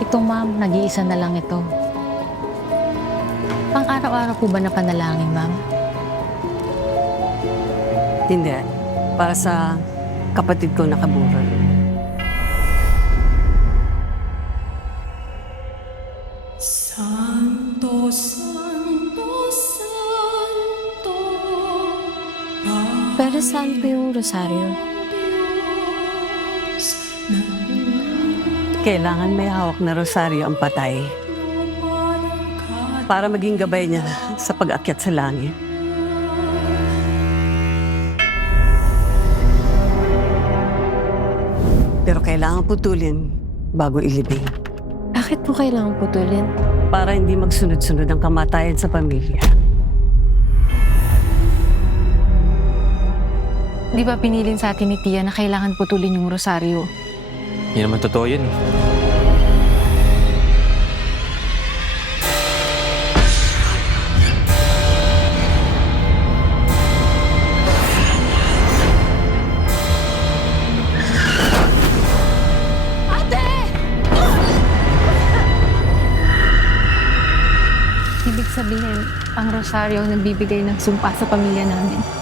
Ito ma'am, nag-iisa na lang ito. Pang-araw-araw po ba na panalangin, ma'am? Hindi. Para sa kapatid ko nakabural. Santo, Santo, Santo. Pero saan po yung rosaryo? Kailangan may hawak na rosaryo ang patay para maging gabay niya sa pag-akyat sa langit. Pero kailangan putulin bago ilibing Bakit po kailangan putulin? para hindi magsunod-sunod ang kamatayan sa pamilya. Di ba pinilin sa atin ni Tia na kailangan putulin yung rosaryo? Hindi naman totoo yun eh. Ibig sabihin, ang rosaryo ang nagbibigay ng sumpa sa pamilya namin.